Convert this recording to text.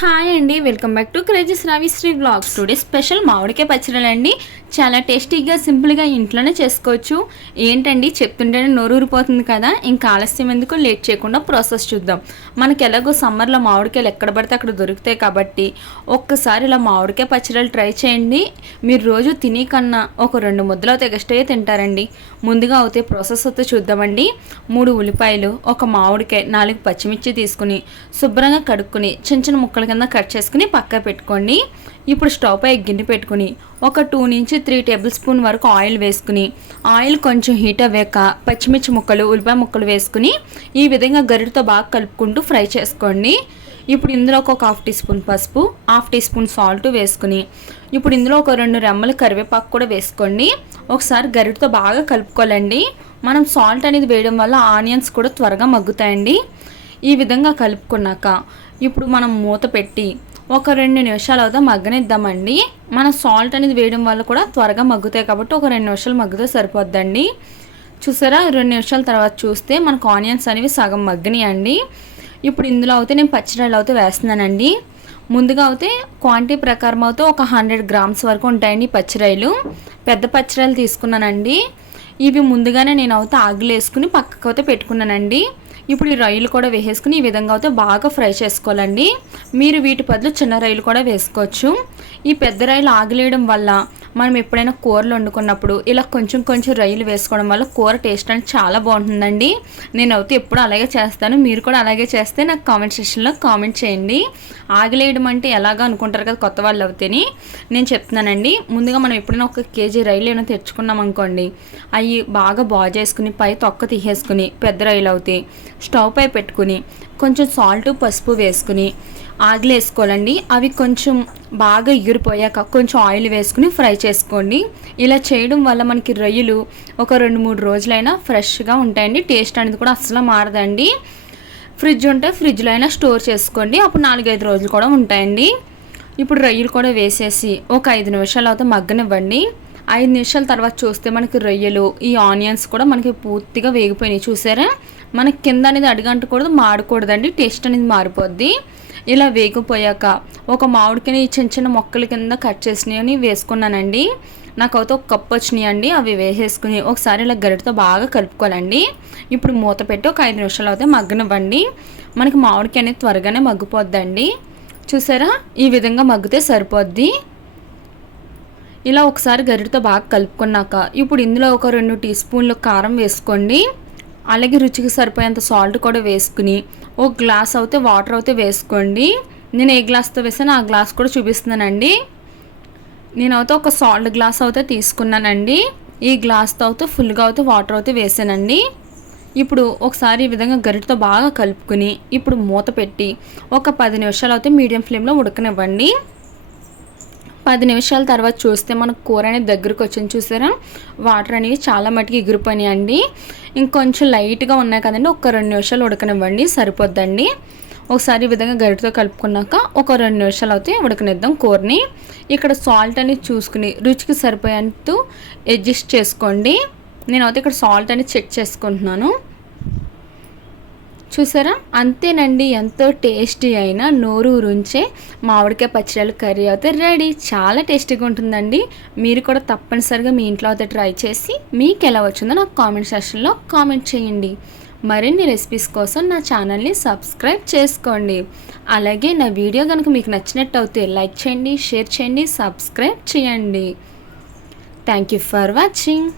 Hi అండి welcome back to క్రేజెస్ రావి Shri blogs today special మామిడికాయ పచ్చడిలు అండి చాలా టేస్టీగా సింపుల్గా ఇంట్లోనే చేసుకోవచ్చు. ఏంటండి చెప్తుంటేనే నోరూరిపోతుంది కదా? ఇంకా ఆలస్యం ఎందుకు? లేట్ చేయకుండా ప్రాసెస్ చూద్దాం. మనకి ఎలాగో సమ్మర్లో మామిడికాయలు ఎక్కడ పడితే అక్కడ దొరుకుతాయి కాబట్టి ఒక్కసారి ఇలా మామిడికాయ పచ్చడిలు ట్రై చేయండి. మీరు రోజు తినే కన్నా ఒక రెండు ముద్దలు అయితే ఎగస్ట్రా తింటారండి. ముందుగా అవుతే ప్రాసెస్ అయితే చూద్దామండి. మూడు ఉల్లిపాయలు ఒక మామిడికాయ నాలుగు పచ్చిమిర్చి తీసుకుని శుభ్రంగా కడుక్కుని చిన్న చిన్న ముక్కలు కింద కట్ చేసుకుని పక్క పెట్టుకోండి. ఇప్పుడు స్టవ్ పై గిన్నె పెట్టుకుని ఒక టూ నుంచి త్రీ టేబుల్ స్పూన్ వరకు ఆయిల్ వేసుకుని ఆయిల్ కొంచెం హీట్ అవ్వాక పచ్చిమిర్చి ముక్కలు ఉల్లిపాయ ముక్కలు వేసుకుని ఈ విధంగా గరిటతో బాగా కలుపుకుంటూ ఫ్రై చేసుకోండి. ఇప్పుడు ఇందులో ఒక హాఫ్ టీ స్పూన్ పసుపు హాఫ్ టీ స్పూన్ సాల్ట్ వేసుకుని ఇప్పుడు ఇందులో ఒక రెండు రెమ్మలు కరివేపాకు కూడా వేసుకోండి. ఒకసారి గరిటతో బాగా కలుపుకోవాలండి. మనం సాల్ట్ అనేది వేయడం వల్ల ఆనియన్స్ కూడా త్వరగా మగ్గుతాయండి. ఈ విధంగా కలుపుకున్నాక ఇప్పుడు మనం మూత పెట్టి ఒక రెండు నిమిషాలు అవుతా మగ్గనిద్దామండి. మన సాల్ట్ అనేది వేయడం వల్ల కూడా త్వరగా మగ్గుతాయి కాబట్టి ఒక రెండు నిమిషాలు మగ్గితే సరిపోద్దండి. చూసారా? రెండు నిమిషాల తర్వాత చూస్తే మనకు ఆనియన్స్ అనేవి సగం మగ్గినాయండి. ఇప్పుడు ఇందులో అయితే నేను పచ్చిరాయలు అయితే వేస్తున్నానండి. ముందుగా అయితే క్వాంటిటీ ప్రకారం అయితే ఒక హండ్రెడ్ గ్రామ్స్ వరకు ఉంటాయండి పచ్చిరాయలు పెద్ద పచ్చిరాయలు తీసుకున్నానండి. ఇవి ముందుగానే నేను అయితే ఆగులు వేసుకుని పక్కకు అయితే పెట్టుకున్నానండి. ఇప్పుడు ఈ రైలు కూడా వేసేసుకుని ఈ విధంగా అయితే బాగా ఫ్రై చేసుకోవాలండి. మీరు వీటి బదులు చిన్న రైలు కూడా వేసుకోవచ్చు. ఈ పెద్ద రైలు ఆగిలేయడం వల్ల మనం ఎప్పుడైనా కూరలు వండుకున్నప్పుడు ఇలా కొంచెం కొంచెం రొయ్యలు వేసుకోవడం వల్ల కూర టేస్ట్ అనేది చాలా బాగుంటుందండి. నేను అయితే ఎప్పుడు అలాగే చేస్తాను. మీరు కూడా అలాగే చేస్తే నాకు కామెంట్ సెక్షన్లో కామెంట్ చేయండి. ఆగిలేయడం అంటే ఎలాగా అనుకుంటారు కదా కొత్త వాళ్ళు అవుతేని. నేను చెప్తున్నానండి ముందుగా మనం ఎప్పుడైనా ఒక కేజీ రైలు ఏమైనా తెచ్చుకున్నాం అనుకోండి అవి బాగా బాగు చేసుకుని పై తొక్క తీసేసుకుని పెద్ద రైలు అవుతాయి. స్టవ్ పై పెట్టుకుని కొంచెం సాల్ట్ పసుపు వేసుకుని ఆగిలు వేసుకోవాలండి అవి కొంచెం బాగా ఎగిరిపోయాక కొంచెం ఆయిల్ వేసుకుని ఫ్రై చేసుకోండి. ఇలా చేయడం వల్ల మనకి రొయ్యలు ఒక రెండు మూడు రోజులైనా ఫ్రెష్గా ఉంటాయండి. టేస్ట్ అనేది కూడా అస్సలు మారదండి. ఫ్రిడ్జ్ ఉంటే ఫ్రిడ్జ్లో అయినా స్టోర్ చేసుకోండి. అప్పుడు నాలుగైదు రోజులు కూడా ఉంటాయండి. ఇప్పుడు రొయ్యలు కూడా వేసేసి ఒక ఐదు నిమిషాలు అయితే మగ్గనివ్వండి. ఐదు నిమిషాల తర్వాత చూస్తే మనకి రొయ్యలు ఈ ఆనియన్స్ కూడా మనకి పూర్తిగా వేగిపోయినాయి. చూసారా? మనకి కింద అనేది అడిగంటకూడదు మాడకూడదండి. టేస్ట్ అనేది మారిపోద్ది. ఇలా వేగిపోయాక ఒక మామిడికాయని చిన్న చిన్న మొక్కల కింద కట్ చేసినవి వేసుకున్నానండి. నాకు అయితే ఒక కప్పు వచ్చినాయి అండి అవి వేసేసుకుని ఒకసారి ఇలా గరిటతో బాగా కలుపుకోవాలండి. ఇప్పుడు మూత పెట్టి ఒక ఐదు నిమిషాలు అయితే మగ్గనివ్వండి. మనకి మామిడికాయ అనేది త్వరగానే మగ్గిపోద్దండి. చూసారా? ఈ విధంగా మగ్గితే సరిపోద్ది. ఇలా ఒకసారి గరిటతో బాగా కలుపుకున్నాక ఇప్పుడు ఇందులో ఒక రెండు టీ స్పూన్లు కారం వేసుకోండి. అలాగే రుచికి సరిపోయేంత సాల్ట్ కూడా వేసుకుని ఒక గ్లాస్ అయితే వాటర్ అయితే వేసుకోండి. నేను ఏ గ్లాస్తో వేసాను ఆ గ్లాస్ కూడా చూపిస్తున్నానండి. నేనైతే ఒక సాల్ట్ గ్లాస్ అయితే తీసుకున్నానండి. ఈ గ్లాస్తో అయితే ఫుల్గా అయితే వాటర్ అయితే వేసానండి. ఇప్పుడు ఒకసారి ఈ విధంగా గరిటతో బాగా కలుపుకుని ఇప్పుడు మూత పెట్టి ఒక పది నిమిషాలు అయితే మీడియం ఫ్లేమ్లో ఉడకనివ్వండి. పది నిమిషాల తర్వాత చూస్తే మనకు కూర అనేది దగ్గరకు వచ్చింది చూసారా? వాటర్ అనేవి చాలా మటుకు ఎగిరిపోయినాయి అండి. ఇంకొంచెం లైట్గా ఉన్నాయి కదండి ఒక రెండు నిమిషాలు ఉడకనివ్వండి సరిపోద్దండి. ఒకసారి ఈ విధంగా గరిటతో కలుపుకున్నాక ఒక రెండు నిమిషాలు అయితే ఉడకనిద్దాం కూరని. ఇక్కడ సాల్ట్ అనేది చూసుకుని రుచికి సరిపోయేంత అడ్జస్ట్ చేసుకోండి. నేనైతే ఇక్కడ సాల్ట్ అనేది చెక్ చేసుకుంటున్నాను. చూసారా? అంతేనండి ఎంతో టేస్టీ అయిన నోరు ఊరుంచే మామిడికాయ పచ్చడి కర్రీ అయితే రెడీ. చాలా టేస్టీగా ఉంటుందండి. మీరు కూడా తప్పనిసరిగా మీ ఇంట్లో అయితే ట్రై చేసి మీకు ఎలా వచ్చిందో నాకు కామెంట్ సెక్షన్లో కామెంట్ చేయండి. మరిన్ని రెసిపీస్ కోసం నా ఛానల్ని సబ్స్క్రైబ్ చేసుకోండి. అలాగే నా వీడియో కనుక మీకు నచ్చినట్టు అయితే లైక్ చేయండి షేర్ చేయండి సబ్స్క్రైబ్ చేయండి. Thank you for watching.